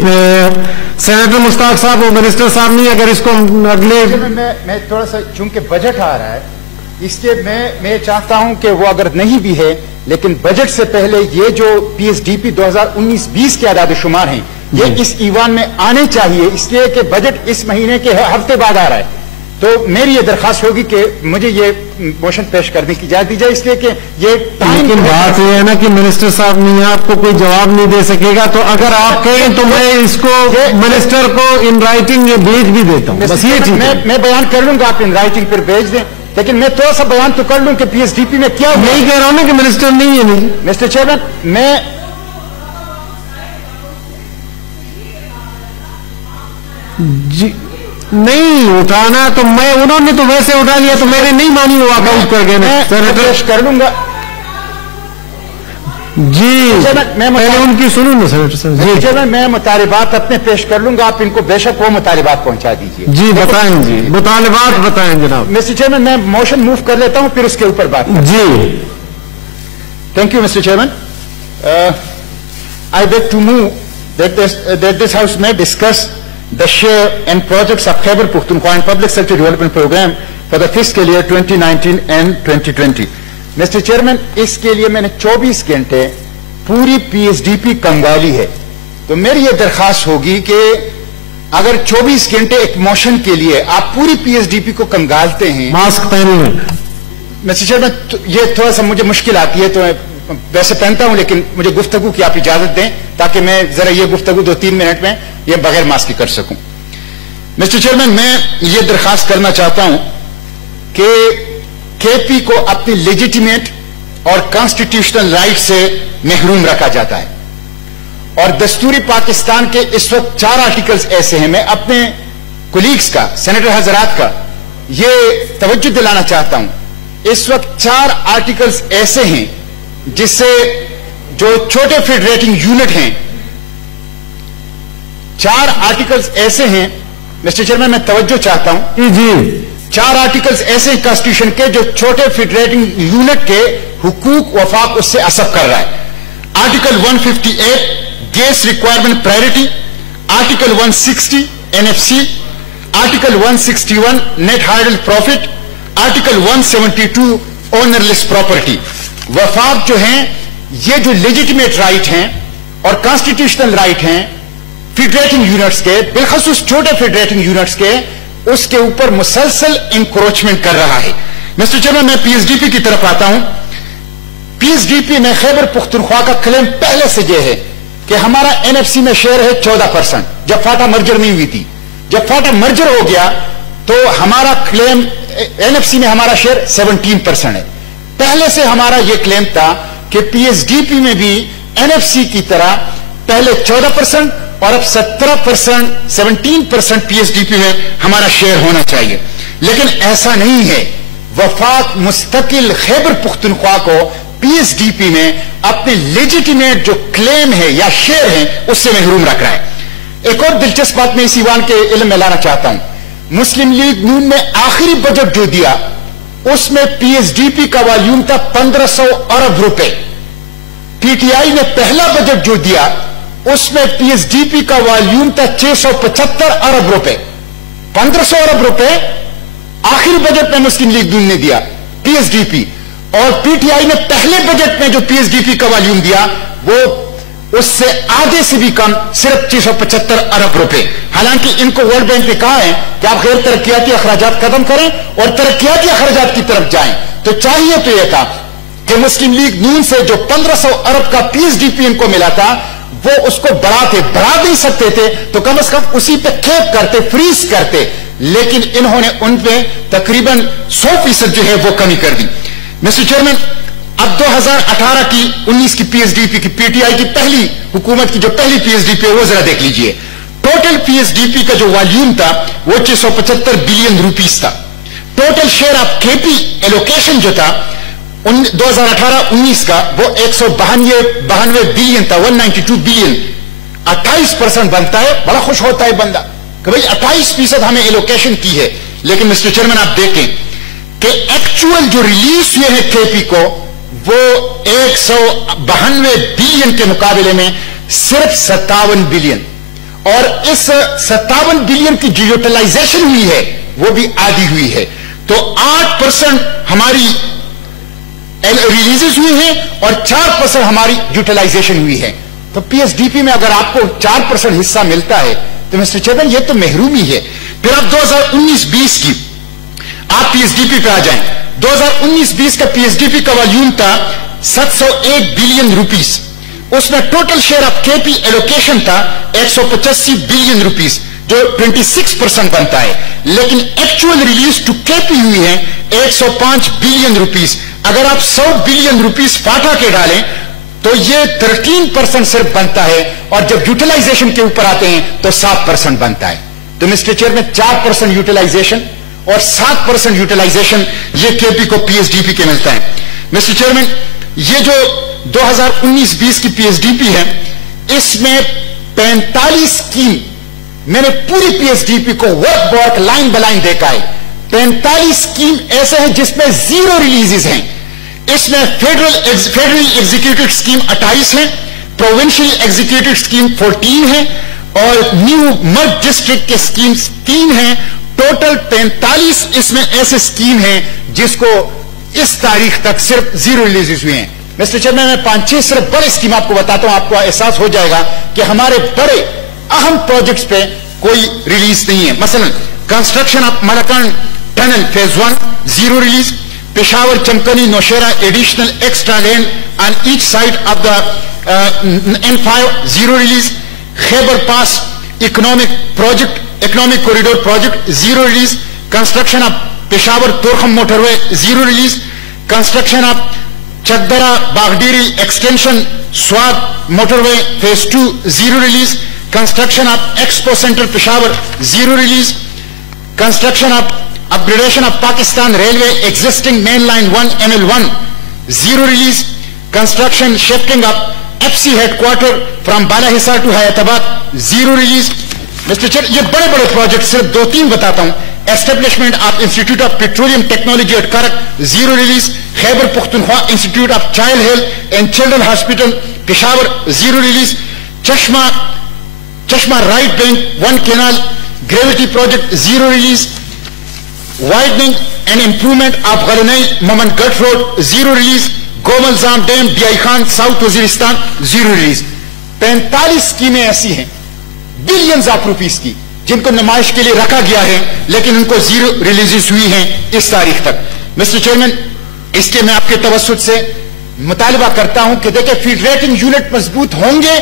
Senator Mushtaq साहब और minister साहब नहीं, अगर इसको अगले मैं थोड़ा सा, चूंकि बजट आ रहा है इसलिए मैं चाहता हूं कि वो अगर नहीं भी है लेकिन बजट से पहले ये जो पीएसडीपी 2019-20 के आदाद शुमार हैं ये इस ईवान में आने चाहिए, इसलिए कि बजट इस महीने के हफ्ते बाद आ रहा है। तो मेरी ये दरखास्त होगी कि मुझे ये मोशन पेश करने की इजाजत दी जाए, इसलिए कि ये लेकिन बात ये है ना कि मिनिस्टर साहब नहीं, आपको कोई जवाब नहीं दे सकेगा, तो अगर आप कहें तो मैं इसको मिनिस्टर को इन राइटिंग ये भेज भी देता हूँ। बस ये चीज मैं बयान कर लूंगा, आप इन राइटिंग पर भेज दें, लेकिन मैं थोड़ा सा बयान तो कर लूं कि पीएसडीपी में क्या हुआ। नहीं कह रहा हूं ना कि मिनिस्टर नहीं है। नहीं मिस्टर चेयरमैन, मैं जी नहीं उठाना तो मैं, उन्होंने तो वैसे उठा लिया तो मैंने नहीं मानी, वो वॉकआउट कर गए। मैं पेश कर लूंगा जी, मैं पहले उनकी सुनूं ना सेनेटर साहब जी। चलो मैं मुतालिबात अपने पेश कर लूंगा, आप इनको बेशक वो मुतालिबात पहुंचा दीजिए। जी बताएं जी, मुतालिबात बताएं जनाब। मिस्टर चेयरमैन, मैं मोशन मूव कर लेता हूं, फिर उसके ऊपर बात जी। Thank you mister chairman. I beg to move that this house may discuss the share and projects of Khyber Pakhtunkhwa and Public Sector Development Program for the fiscal year 2019 and 2020. Mister chairman, इसके लिए मैंने 24 घंटे पूरी PSDP कंगाली है, तो मेरी यह दरखास्त होगी कि अगर 24 घंटे एक मोशन के लिए आप पूरी पीएसडीपी को कंगालते हैं। मास्क पहने मिस्टर चेयरमैन, तो ये थोड़ा सा मुझे मुश्किल आती है, तो मैं वैसे पहनता हूं, लेकिन मुझे गुफ्तगू की आप इजाजत दें ताकि मैं जरा ये गुफ्तगू 2-3 मिनट में ये बगैर मास्क की कर सकूं। मिस्टर चेयरमैन, मैं ये दरखास्त करना चाहता हूं कि केपी को अपनी लेजिटिमेट और कॉन्स्टिट्यूशनल राइट से महरूम रखा जाता है, और दस्तूरी पाकिस्तान के इस वक्त 4 आर्टिकल्स ऐसे हैं। मैं अपने कोलीग्स का, सेनेटर हजरात का ये तवज्जो दिलाना चाहता हूं, इस वक्त 4 आर्टिकल्स ऐसे हैं जिससे जो छोटे फेडरेटिंग यूनिट हैं, 4 आर्टिकल्स ऐसे हैं मिस्टर चेयरमैन, मैं तवज्जो चाहता हूं जी। 4 आर्टिकल्स ऐसे हैं कॉन्स्टिट्यूशन के जो छोटे फेडरेटिंग यूनिट के हुकूक वफाक उससे असब कर रहा है। Article 158 gas requirement priority, article 160 NFC, article 161 net hydel profit, article 172 ownerless property. वफाक जो हैं ये जो लेजिटिमेट राइट हैं और कॉन्स्टिट्यूशनल राइट हैं फेडरेटिंग यूनिट्स के, बिलखसूस छोटे फेडरेटिंग यूनिट्स के, उसके ऊपर मुसलसल इंक्रोचमेंट कर रहा है। मिस्टर चेयरमैन, मैं पीएसडीपी की तरफ आता हूं। पीएसडीपी में खैबर पुख्तनख्वा का क्लेम पहले से यह है कि हमारा एनएफसी में शेयर है 14%, जब फाटा मर्जर नहीं हुई थी। जब फाटा मर्जर हो गया तो हमारा क्लेम एनएफसी में हमारा शेयर 17% है। पहले से हमारा यह क्लेम था कि पीएसडीपी में भी एनएफसी की तरह पहले 14% और अब 17% पीएसडीपी में हमारा शेयर होना चाहिए, लेकिन ऐसा नहीं है। वफाक मुस्तकिल खैबर पुख्तनख्वा को पीएसडीपी में अपने लेजिटिमेट जो क्लेम है या शेयर है उससे महरूम रख रहा है। एक और दिलचस्प बात मैं इस ईवान के इल्म में लाना चाहता हूं। मुस्लिम लीग नून ने आखिरी बजट जो दिया उसमें पीएसडीपी का वॉल्यूम था 1500 अरब रुपए। पीटीआई ने पहला बजट जो दिया उसमें पीएसडीपी का वॉल्यूम था 675 अरब रुपए। 1500 अरब रुपए आखिरी बजट में मुस्लिम लीग नून ने दिया पीएसडीपी, और पीटीआई ने पहले बजट में जो पीएसडीपी का वॉल्यूम दिया वो उससे आधे से भी कम, सिर्फ 675 अरब रुपए। हालांकि इनको वर्ल्ड बैंक ने कहा है कि आप गैर तरक्याती अखराजात खत्म करें और तरक्याती अखराजात की तरफ जाएं, तो चाहिए तो यह था कि मुस्लिम लीग नून से जो 1500 अरब का पीएसडीपी इनको मिला था वो उसको बढ़ा नहीं सकते थे, तो कम से कम उसी पे खेप करते, फ्रीज करते, लेकिन इन्होंने उन पे तकरीबन 100% जो है वो कमी कर दी। मिस्टर चेयरमैन, अब 2018 की 19 की पीएसडीपी की पीटीआई की पहली हुकूमत की जो पहली पीएसडीपी है वो जरा देख लीजिए। टोटल पीएसडीपी का जो वॉल्यूम था वो 675 बिलियन रुपीस था। Total share of KP allocation जो था 2018-19 का वो 192 बिलियन था, 192 बिलियन। 28% बनता है, बड़ा खुश होता है बंदा कि भाई 28% हमें एलोकेशन की है, लेकिन मिस्टर चेयरमैन आप देखें कि एक्चुअल जो रिलीज हुए हैं केपी को वो 192 बिलियन के मुकाबले में सिर्फ 57 बिलियन, और इस 57 बिलियन की जो यूटिलाइजेशन हुई है वो भी आधी हुई है। तो 8% हमारी रिलीजेस हुई हैं और 4% हमारी यूटिलाइजेशन हुई है। तो पीएसडीपी में अगर आपको 4% हिस्सा मिलता है तो मिस्टर चेयरमैन ये तो महरूमी है। फिर अब 2019-20 की आप पीएसडीपी पे आ जाएं। 2019-20 का पीएसडीपी का वॉल्यूम था 701 बिलियन रुपीस। उसमें total share of KP allocation था 185 बिलियन रुपीस, जो 26% बनता है। लेकिन एक्चुअल रिलीज टू केपी हुई है 105 बिलियन रुपीस। अगर आप 100 बिलियन रुपीस फाटा के डालें तो ये 13% सिर्फ बनता है, और जब यूटिलाइजेशन के ऊपर आते हैं तो 7% बनता है। तो मिस्टर चेयरमैन 4% यूटिलाइजेशन और 7% यूटिलाइजेशन ये केपी को पीएसडीपी के मिलता है। मिस्टर चेयरमैन ये जो 2019-20 की पीएसडीपी है इसमें 45 स्कीम, मैंने पूरी पीएसडीपी को work work line by line देखा है। 45 स्कीम ऐसे हैं जिसमें 0 रिलीजेस हैं। इसमें फेडरल एग्जीक्यूटिव स्कीम 28 है, प्रोविंशियल एग्जीक्यूटिव स्कीम 14 है, और न्यू मर्ज डिस्ट्रिक्ट के स्कीम्स 3 हैं। टोटल 45 इसमें ऐसे स्कीम हैं जिसको इस तारीख तक सिर्फ 0 रिलीजेस हुए हैं। मिस्टर चेयरमैन मैं 5-6 सिर्फ बड़े स्कीम आपको बताता हूं, आपको एहसास हो जाएगा कि हमारे बड़े अहम प्रोजेक्ट्स पे कोई रिलीज नहीं है। मसलन construction of Malakand tunnel phase 1 0 release, Peshawar Chamkani Nowshera additional extra land on each side of the N5 0 release, Khyber pass economic corridor project 0 release, construction of Peshawar Torkham motorway 0 release, construction of Chakdara Bagh Dheri extension Swat motorway phase 2 0 release, construction of expo centre Peshawar 0 release, construction of upgradation of Pakistan railway existing main line 1 ML1 0 release, construction shifting of FC headquarter from Balahisar to Hyderabad 0 release. Mister chair ये बड़े बड़े project सिर्फ 2-3 बताता हूं। Establishment of institute of petroleum technology at Karak 0 release, Khyber Pakhtunkhwa institute of child health and children hospital Peshawar 0 release, Chashma right bank 1 canal gravity project 0 release, widening and improvement of Galanai Mohmand Gat road 0 release, Gomal Zam dam बियाई Khan south Waziristan 0 release. 45 स्कीमें ऐसी हैं billions of rupees की जिनको नुमाइश के लिए रखा गया है, लेकिन उनको 0 रिलीजेस हुई हैं इस तारीख तक। मिस्टर चेयरमैन इसके मैं आपके तवज्जुह से मुतालबा करता हूं कि देखिए फीडरेटिंग यूनिट मजबूत होंगे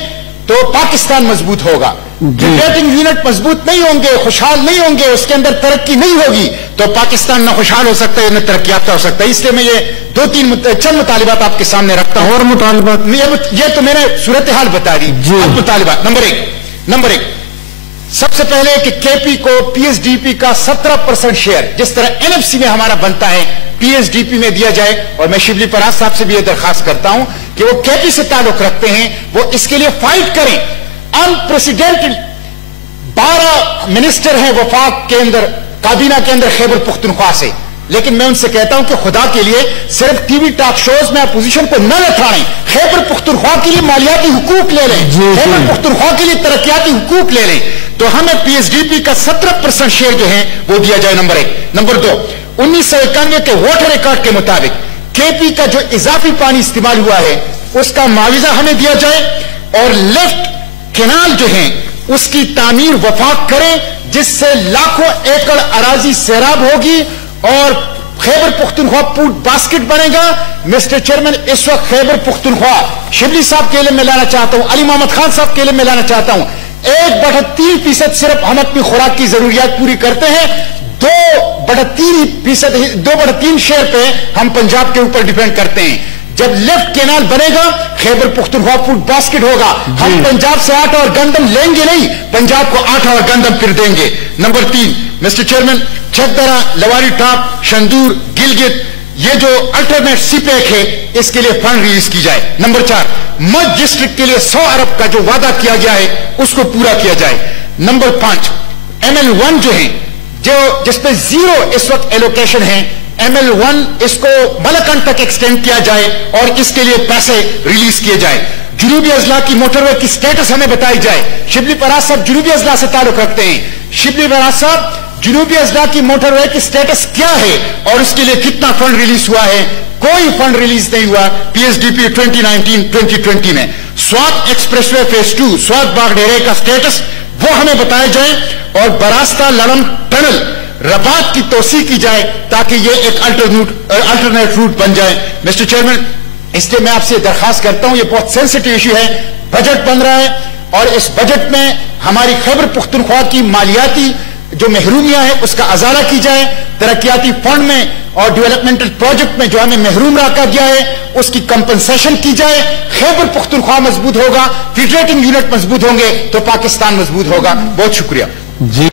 तो पाकिस्तान मजबूत होगा। फीडरेटिंग यूनिट मजबूत नहीं होंगे, खुशहाल नहीं होंगे, उसके अंदर तरक्की नहीं होगी तो पाकिस्तान न खुशहाल हो सकता है न तरक्की याफ्ता हो सकता है। इसलिए मैं ये 2-3 चंद मुतालिबात आपके सामने रखता हूं। और मुतालिबात ये तो मैंने सूरत हाल बता दी। अब मुतालिबात नंबर एक सबसे पहले कि केपी को पीएसडीपी का 17% शेयर जिस तरह एनएफसी में हमारा बनता है पीएसडीपी में दिया जाए, और मैं शिबली पराज साहब से भी यह दरखास्त करता हूं कि वो केपी से ताल्लुक रखते हैं, वो इसके लिए फाइट करें। अनप्रेसिडेंटेड 12 मिनिस्टर हैं वफाक के अंदर, काबीना के अंदर खैबर पुख्तनख्वा से, लेकिन मैं उनसे कहता हूं कि खुदा के लिए सिर्फ टीवी टॉक शोज में अपोजिशन को न लथाड़ें। खैबर पुख्तनख्वा के लिए मालियाती हुकूक ले लें, खैबर पुख्तनख्वा के लिए तरक्याती हुकूक ले लें, तो हमें पीएसडीपी का 17% शेयर जो है वो दिया जाए। नंबर 1। नंबर 2, 1991 के वोटर रिकॉर्ड के मुताबिक केपी का जो इजाफी पानी इस्तेमाल हुआ है उसका मुआवजा हमें दिया जाए, और लेफ्ट कैनाल जो है उसकी तामीर वफाक करें जिससे लाखों एकड़ अराजी सैराब होगी और खैबर पुख्तनख्वा फूड बास्केट बनेगा। मिस्टर चेयरमैन इस वक्त खैबर पुख्तनख्वा शिबली साहब के लिए मैं लाना चाहता हूं, अली मोहम्मद खान साहब के लिए मैं लाना चाहता हूं, 1/3% सिर्फ हम अपनी खुराक की जरूरियात पूरी करते हैं, 2/3 शेयर पे हम पंजाब के ऊपर डिपेंड करते हैं। जब लेफ्ट कैनाल बनेगा खैबर पुख्तनख्वा फूड बास्केट होगा, हम पंजाब से आटा और गंदम लेंगे नहीं, पंजाब को आटा और गंदम फिर देंगे। Number 3 mister chairman Chakdara Lowari top Shandur Gilgit ये जो अल्टरनेट सीपैक है इसके लिए फंड रिलीज की जाए। नंबर 4 मर्ज डिस्ट्रिक्ट के लिए 100 अरब का जो वादा किया गया है उसको पूरा किया जाए। नंबर 5 ML1 जो है जो जिसपे 0 इस वक्त एलोकेशन है, ML1 इसको मलकन तक एक्सटेंड किया जाए और इसके लिए पैसे रिलीज किए जाए। जनूबी अजला की मोटरवे की स्टेटस हमें बताई जाए। शिबली फराज साहब जनूबी अजला से ताल्लुक रखते हैं। शिबली फराज साहब, जनूबी अजला की मोटरवे की स्टेटस क्या है और उसके लिए कितना फंड रिलीज हुआ है? कोई फंड रिलीज नहीं हुआ पीएसडीपी 2019-2020 में। स्वात एक्सप्रेसवे फेज 2 स्वात बागडेरे का स्टेटस वो हमें बताया जाए और बरास्ता लड़म टनल रबात की तोसी की जाए ताकि ये एक अल्टरनेट रूट बन जाए। मिस्टर चेयरमैन, इसलिए मैं आपसे दरखास्त करता हूं, ये बहुत सेंसिटिव इशू है। बजट बन रहा है और इस बजट में हमारी खैबर पुख्तनख्वा की मालियाती जो महरूमियां है उसका अजाला की जाए। तरक्याती फंड में और डेवलपमेंटल प्रोजेक्ट में जो हमें महरूम रखा गया है उसकी कंपनसेशन की जाए। खैबर पुख्तनख्वा मजबूत होगा, फिल्टरेटिंग यूनिट मजबूत होंगे तो पाकिस्तान मजबूत होगा। बहुत शुक्रिया जी।